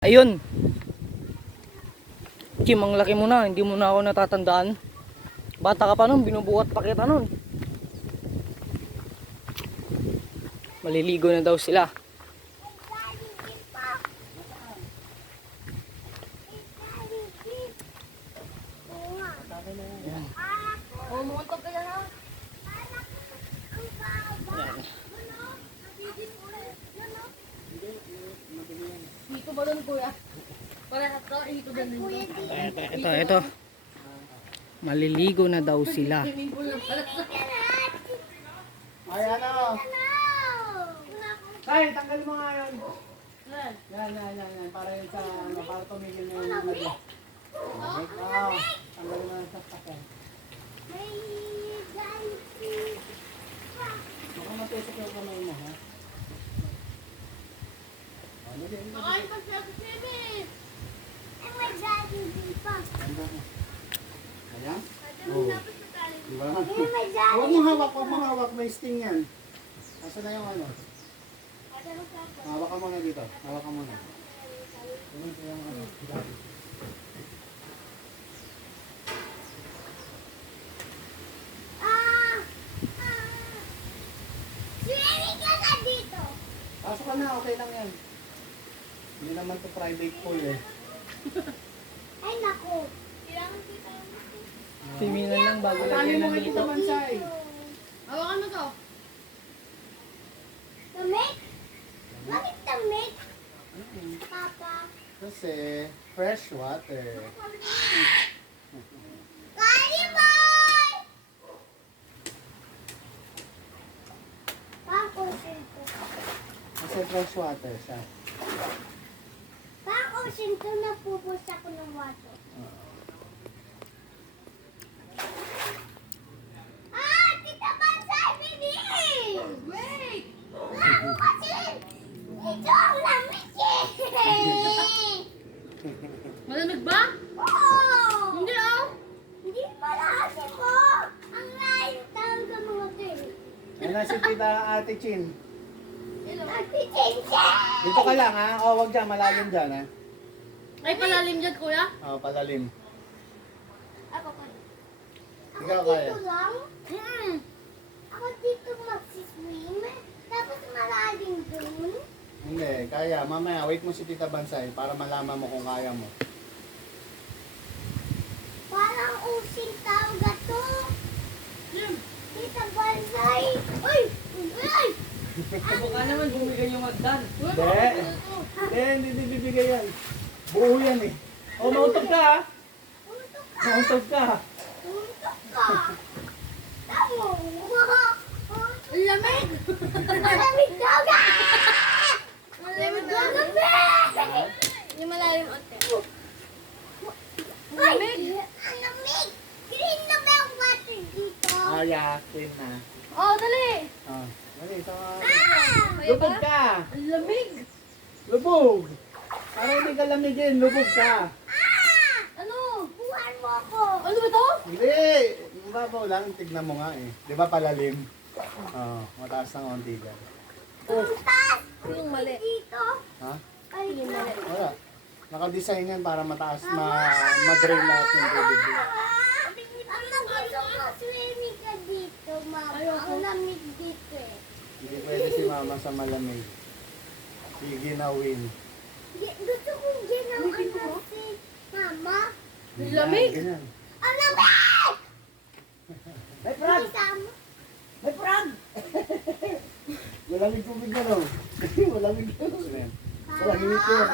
Ayun. Kim, ang laki mo na. Hindi mo na ako natatandaan. Bata ka pa nun, binubuhat pa kita nun. Maliligo na daw sila. Yan. Oh, mumuntok ka na ha. Yan. Ba doon, kuya? Sa? Ito, ito, ito. Maliligo na daw sila. Ay, ano? Ay, tanggal mo nga yun. Yan. Yan, yan, yan, yan. Para yun sa, ano, para tumigil na yung lagi. Oo, tanggal mo yung saksakan. Baka matusok yung kamay mo, ha? Makain pa siya sa swimming. Ayan? Oo. Di ba? Huwag mo hawak, huwag mo hawak. May sting yan. Asa na yung ano? Hawak ka muna dito. Hawak ka muna. Ko yung ano. Pasok ka na, okay lang yan. Hindi naman to private pool eh. Ay, naku. Siminan lang bago Tali lagyan mo ng dito. sa bansay. Hawakan mo to. Tamik? Bakit tamik? Papa. Kasi fresh water. Kali boy! Pang-ocean ko. Kasi fresh water siya. Pang-ocean ko napupus ako ng water. Ah! Tita Bansay, bilis! Wait! Ako kasi! Ito ang lamig eh! Malamig ba? Oo! Hindi oh. Hindi pala kasi po! Ang layo talaga mga. Yan na si Tita Ate Chin. Nagpichinche! Dito ka lang ha. O, wag dyan. Malalim dyan ha. Ay, palalim dyan, kuya. O, palalim. Ako pa. Ako Ikaw dito kaya. lang. Hmm. Ako dito magsiswim. Tapos malalim dun. Hindi, kaya. Mamaya, wait mo si Tita Bansay para malaman mo kung kaya mo. Parang using tawag to. Hmm. Tita Bansay. Uy! Uy! Baka naman bumigay yung agdan. Hindi. Hindi, hindi, hindi bibigay yan. Buo yan eh. O, mauntog ka ha. Ka! Mauntog ka. Tutok ka! Tamo! Lamig! Malamig daw ka! Malamig daw ka, Yung malalim ate. Malamig? Ang lamig! Green na ba ang water dito? Ah, yakin na. Oh, dali! Ah, dali, sama. Ah! Lubog ka. Lamig! Lubog. Para hindi ka lamigin, lubog ka. Ano? Buwan mo ako! Ano ba to? Hindi. Mababaw lang, tignan mo nga eh. Di ba palalim? Oo, mataas ng konti dyan. Oh, Taas! Yung mali. Dito! ha? Ay, Yung mali. Wala. Nakadesign yan para mataas, ma ma-drain lahat ng tubig dito. Ang gusto ko swimming ka dito, mama. Ang lamig dito eh. Hindi pwede si mama sa malamig. Giginawin. Gi- Gusto kong ginawa na si mama. Ang lamig? Ang lamig! May frog! Isama. May frog! Malamig tubig na no? Malamig yun. Malamig yun.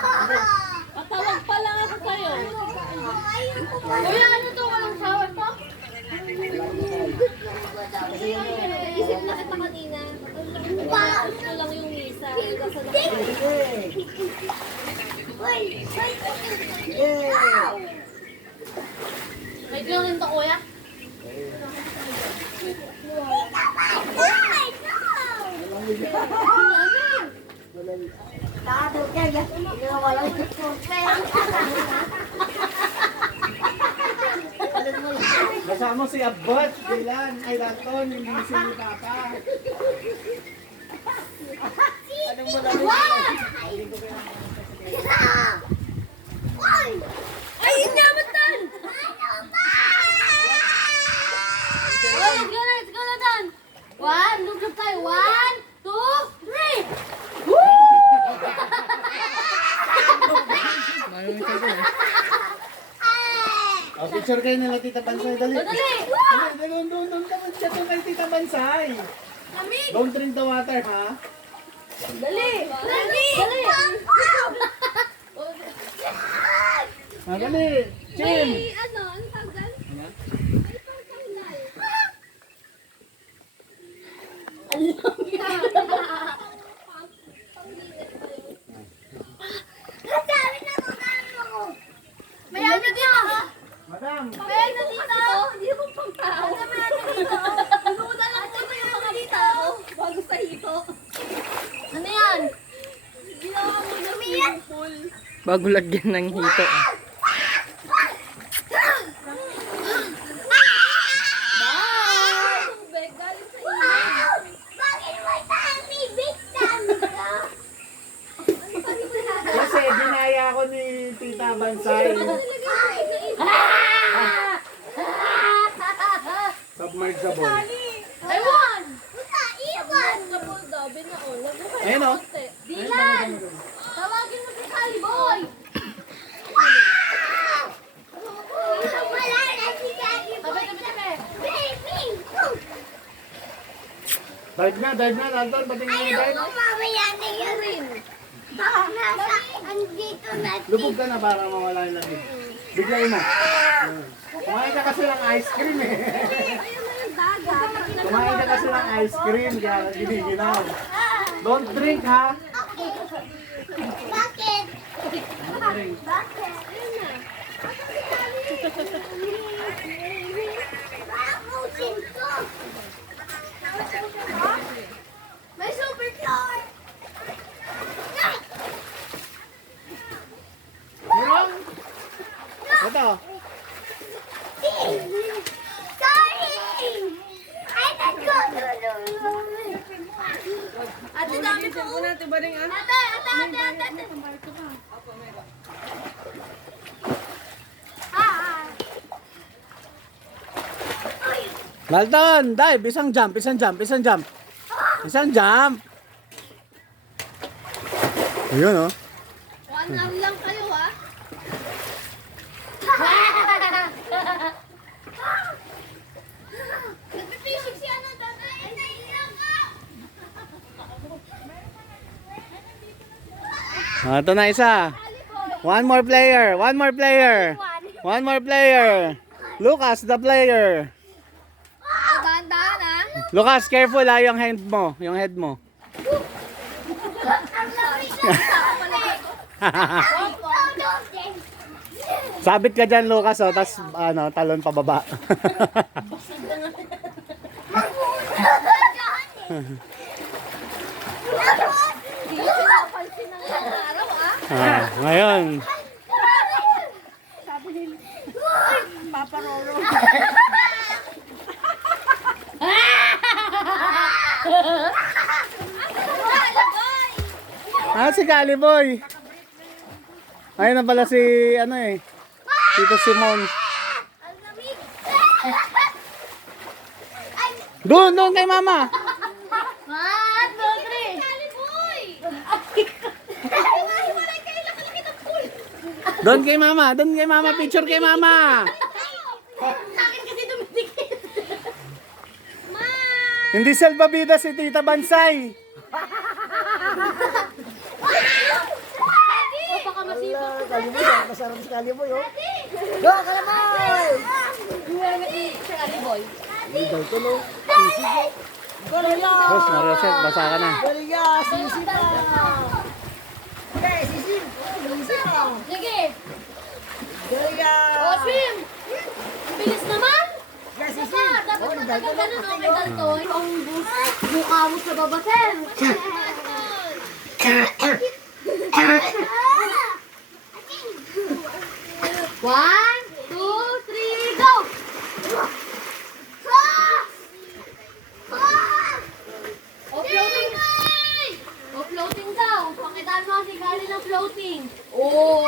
Patawag pa lang ako sa'yo. Ayun ko pa. Kuya, ano to? Walang shower to? Isip na kita kanina. Gusto lang yung misa. Gusto lang. Uy! Uy! Yeah! Wait lang rin to, kuya. Ay, no! Malamig ay, inyaman tan! Oh, let's go, let's go, let's go! One, look up tayo. One, two, three! Woo! Mayroon ka doon. Oh, picture kayo nila Tita Bansay. Dali. Oh, dali. Dali, doon, doon, doon. Doon, doon, doon. Tita Bansay. Lamig. Don't drink the water, ha? Dali! Lamig! Dali! Ah, dali. Chill. May ano, dyan? Ano? May pangkangilay. Sabi na ko ako. May ano dito? Madam. May ano dito? Hindi mo pang tao. Ano may ano dito? Luna lang po yung mga dito. Bago sa hito. Ano yan? Ginawa mo na swimming pool. Bago lagyan ng hito. ah. Sa? Kasi ginaya ako ni Tita Bansay. Submersible. Ewan! Na oh. Nagbuhay Ayun, na oh. konti. Dilan! Tawagin mo si Sally Boy! Wala na si Daddy Tabi, Boy. tabi, tabi. Baby! Dive na, dive na. Anton, pati nga dive. Ayoko mamaya na yun. Baka nasa, andito na Lubog ka na para mawala yung lamig. Biglayin mo. Hmm. Kumain ka kasi ng ice cream eh. Ayun na yung dagat. Kumain ka kasi ng ice cream kaya giniginaw. Don't drink ha. Bakit? Bakit? May super floor. Meron? Ito. Dami po. natin ba rin ah? Ate, ate, ate, ate, ate. Ah. Malton, dive. Isang jump, isang jump, isang jump. Isang jump. Ayun oh. One arm lang kayo ha. Nagpipishing si ano, tatay. Naiiyak ka. Ah, ito na isa. One more player, one more player. One more player. Lucas, the player. Dahan-dahan ha. Lucas, careful ha yung head mo, yung head mo. Sabit ka dyan, Lucas, oh, tas ano, talon pababa. Hindi ko pinapansin ng isang ah, ngayon, ah, si Caliboy. Ayun na pala si, ano eh, Tito Simon. Doon, doon kay mama. One, two, three. Kaliboy! Doon kay mama, doon kay mama, picture kay mama. Akin kasi dumidikit. Hindi salbabida si Tita Bansay. O baka masipag. Masarap si Caliboy, oh. Go, kalaboy! Isang aliboy. Boss, Mariosep, basa ka na. Sige. O, swim! Bilis naman! Baka, dapat matagal ganun, no? May dalton. Ang mukha mo sa babater. One, two, three, go! O, floating. O, floating daw. Pakitaan mo kasi galing ng floating. Oh!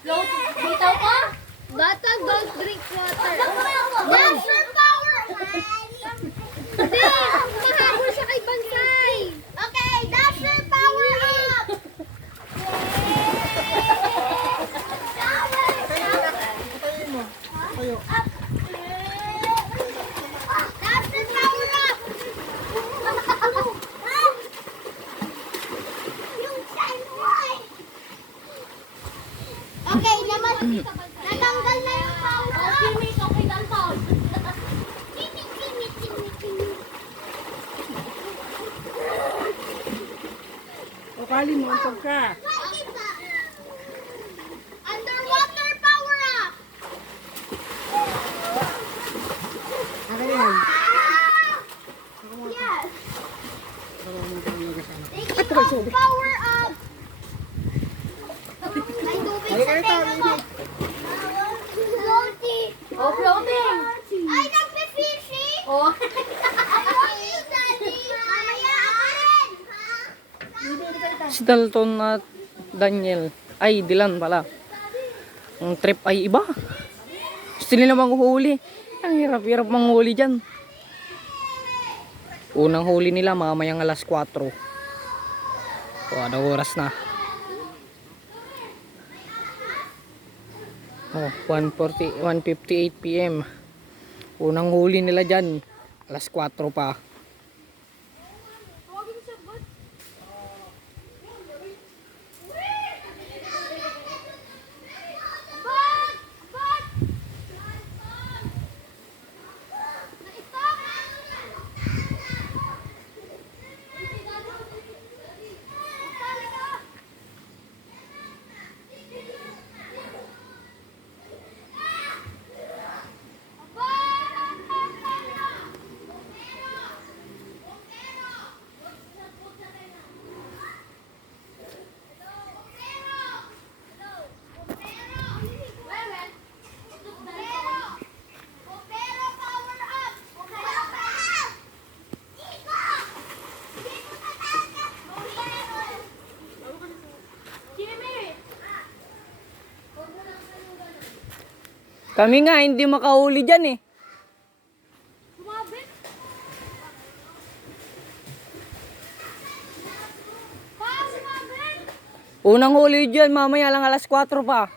Floating. Bitaw ka? Bata, don't drink water. Yes! power! Hindi! Mahabol siya kay Bansay! Okay, that's your power up! Yay! Okay naman. Natanggal na yung power up. Kimi, okay lang to. Kimi, kimi, kimi, kimi. Ukali mo, antog ka. Bakit ba? Underwater power up. Ano yan? Yes. Ano mo talaga sa anak? Taking off power up. May tubig sa tenga ko. Floaty. Oh, floating. Ay, nagpe-fishing. Oh. I want you, Daddy. Mamaya ako rin. Ha? Si Dalton at Daniel. Ay, Dilan pala. Ang trip ay iba. Gusto nila manghuli. Ang hirap-hirap manghuli dyan. Unang huli nila mamayang alas 4. O, ano oras na? Oh, 1:40 1.58 p.m. Unang huli nila dyan. Alas 4 pa. Kami nga hindi makahuli dyan eh. Unang huli dyan, mamaya lang alas 4 pa.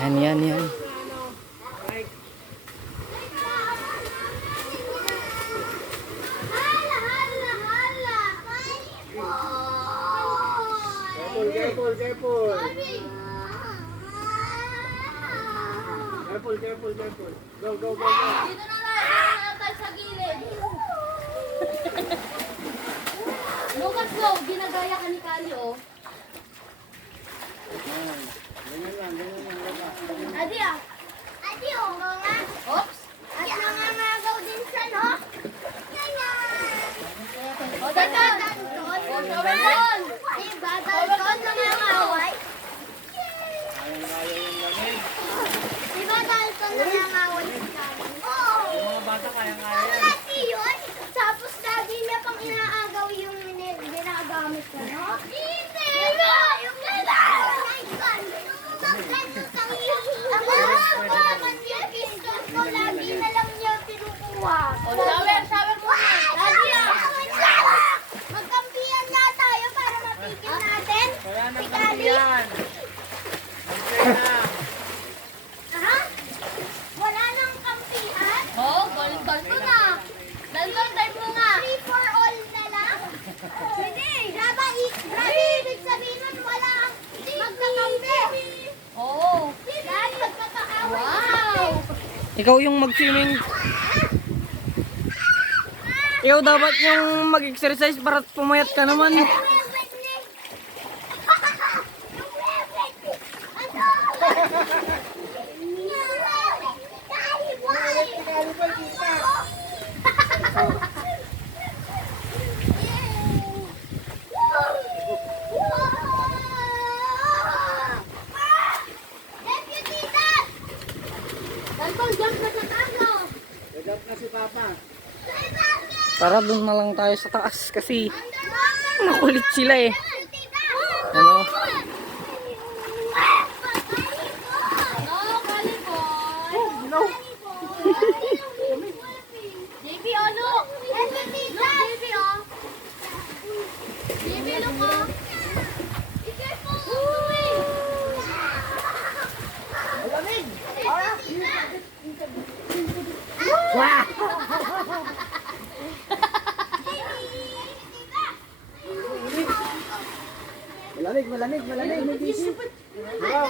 Yan, yan, yan. Hala, hala, hala! Careful, careful, careful. Careful, careful, careful. Go, go, go, go. Dito na lang. Dito na lang tayo sa gilid. Lucas, go. Ginagaya ka ni Kali, oh. Yan. Ganyan lang, ganyan lang. ganyan. Adi ah. Adi oh, mga. Oops. At nangangagaw din siya, no? Ganyan. O, Dalton. O, shower doon. Diba, Dalton nangangaway? Lamig. Diba, Dalton nangangaway si Daddy? Oo. Yung mga bata kayang-kaya yan. Dati yun. Tapos lagi niya pang inaagaw yung ni- ginagamit ko, no? Hindi! Yung gano'n! Ako, naman yung pistol ko, lagi na lang niya pinukuha. O, shower, shower muna. Lagi ah! Magkampihan na tayo para mapigil natin. Wala nang Si Kali. kampiyan. Kampiyan na. Ha? Wala nang kampihan? Oh, galing Dalton na. Type mo nga. Free for all na lang? Hindi. Graba, i- grabe, ibig sabihin nun wala ang magkakampi. Oh. Lahat magkakaaway. Wow. Ikaw yung mag-swimming. Ikaw dapat yung mag-exercise para pumayat ka naman. Deputy Dad! Dalton, jump na sa taas, no? Nagap na si Papa. Tara doon na lang tayo sa taas kasi makulit sila eh. Deputy Dad! Ano? No, Kali boy. No. JB, oh, look. Deputy Look, Dad! JB, oh. JB, look, oh. Be careful of the way! Deputy Dad! Dad! Malamig, malamig, malamig. Wow.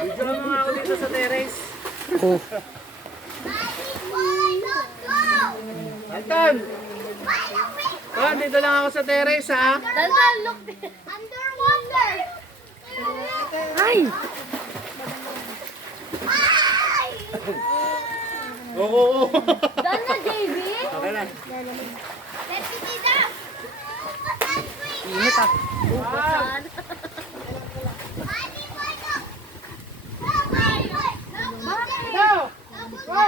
Video mo nga ako dito sa terrace. Oh, Anton! Oh, dito lang ako sa terrace ha. Daldan, look. Underwater! ay! Ay! Oo, oo. Daldan, JB. Okay lang. Let's see that! Init ah. Go! Go!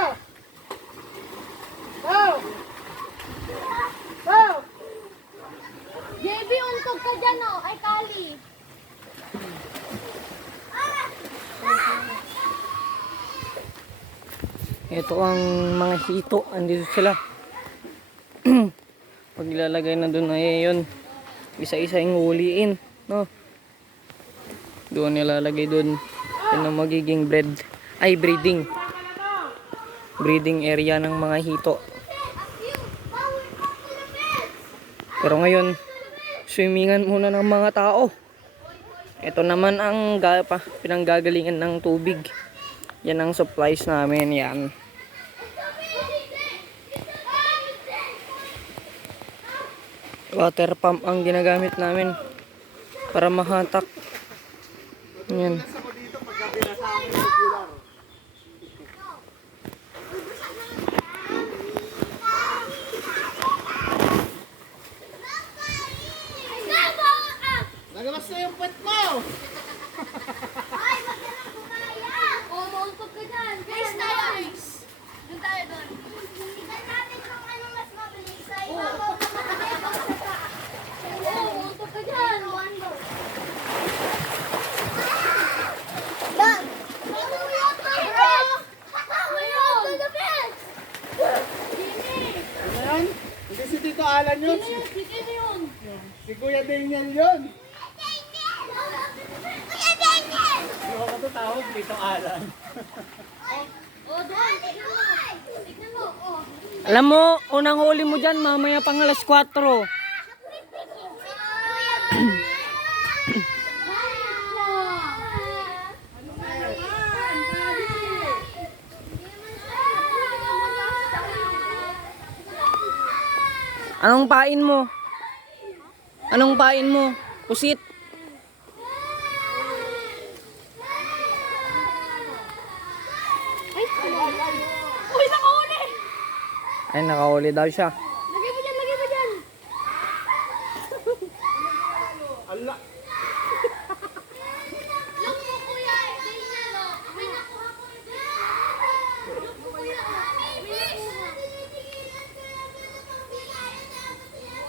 Go! Go! JB, untog ka dyan, oh. Ay, Kali. Ito ang mga hito. Andito sila. Pag ilalagay na doon ay yun. Isa-isa yung huliin. No? Doon nilalagay doon. Yan ang magiging breed. Ay, breeding. Breeding area ng mga hito. Pero ngayon, swimingan muna ng mga tao. Ito naman ang pinanggagalingan ng tubig. Yan ang supplies namin, yan. Water pump ang ginagamit namin para mahatak. Yan. Ako dito pagka binasa ako ng popular. Nagalas na yung pet mo! Oh, mauntog ka dyan. Guys, tayo, guys. Doon tayo, doon. Tingnan natin kung ano mas mabilis sa ibabaw ng mga Oh, mauntog ka dyan. Dad! May water, bro! May water the fence! Ano yan? Hindi si Tito Alan yun. Si, Sino yun? si Kuya Daniel yun. Kuya Daniel! Hindi ako matatawag Tito Alan. Oh, doon. Tignan mo. Tignan mo. Oh. Alam mo, unang huli mo dyan, mamaya pang alas 4. Anong pain mo? Anong pain mo? Pusit. Uy, nakahuli! Ay, nakahuli daw siya. Lagay mo dyan, lagay mo dyan. Ala! Look mo, kuya. Daniel, oh. May nakuha ko. Look mo, kuya. May nakuha.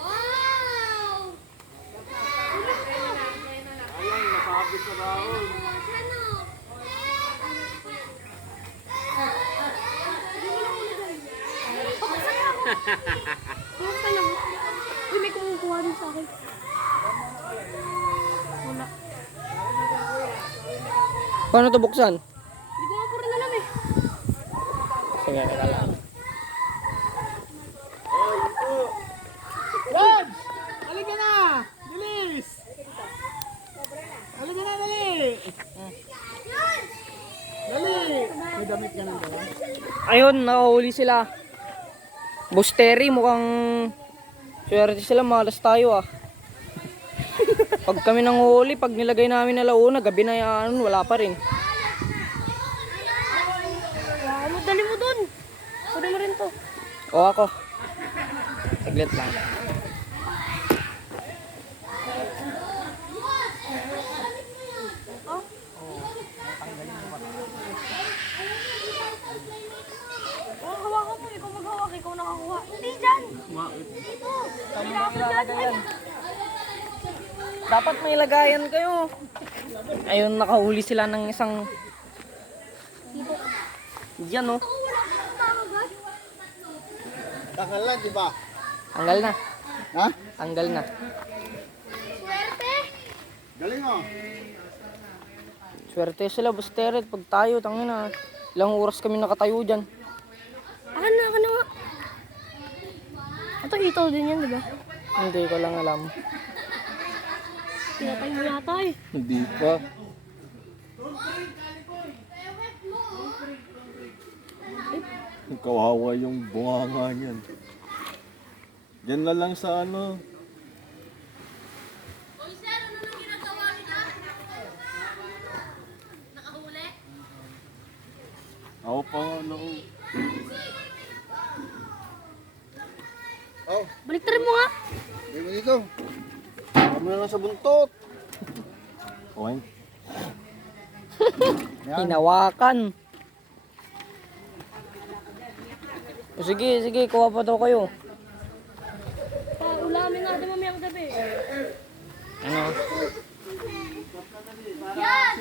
Wow! Ayan, nakakabit sa baon. Ano? Basta lang. Uy, may kumukuha rin sa akin. Wala. Paano to buksan? Hindi ko rin alam eh. Sige, teka lang. Lodge! Halika na! Bilis! Halika na, dali! Dali! May damit ka ng dala? Ayun, nakahuli sila. Busteri, mukhang swerte sila, malas tayo ah. Pag kami nang huli, pag nilagay namin na launa, gabi na yan, wala pa rin. Ano, dali mo dun. Kunin mo rin to. O ako. Saglit lang. Oh, hawakan mo. Ikaw maghawak. Ikaw nakakuha. Hindi dyan. Dito. Kailangan dyan. Dapat may lagayan kayo. Ayun, nakahuli sila ng isang... Yan oh. Takal lang, di ba? Tanggal na. Ha? Tanggal na. Swerte. Galing oh. Swerte sila, busteret. Pag tayo, tangina. Ilang oras kami nakatayo dyan. Akan na, akan na nga. Ito hito din yan, di ba? Hindi ko lang alam. Pinatay mo yata eh. Hindi pa. Kawawa yung bunganga niyan. Diyan na lang sa ano. Oy, sir, ano nang ginagawa niya? Nakahuli? Ako pa nga ano. Oh, Baliktarin mo nga. hindi mo dito. Huwag lang sa buntot. Okay. Yan. Hinawakan. O sige, sige, kuha pa daw kayo. Pa, ulamin natin mamayang gabi. Ano? Yan!